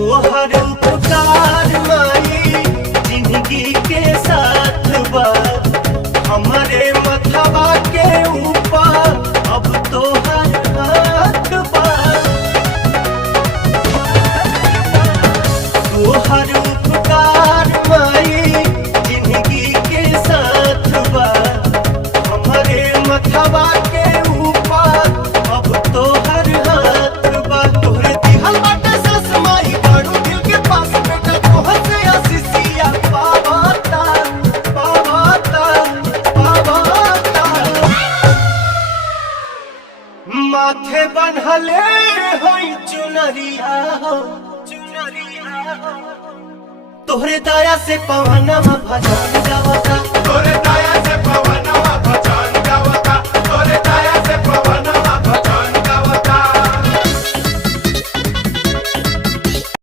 तोहर उपकार माई जिंदगी के साथ बा हमारे मथवा के ऊपर अब तोहर हाथ बा। तोहर उपकार माई जिंदगी के साथ बा हमारे मथवा के ऊपर अब तोहर हाथ बा। तोहरे दिहल बाटे सस माई बाड़ू दिल के पास बेटा तोहर से आशीषिया पावता पावता पावता। माथे बन्हले होई चुनरिया हो चुनरिया हो तोहरे दया से पवनवा भजन गावता तोहरे दया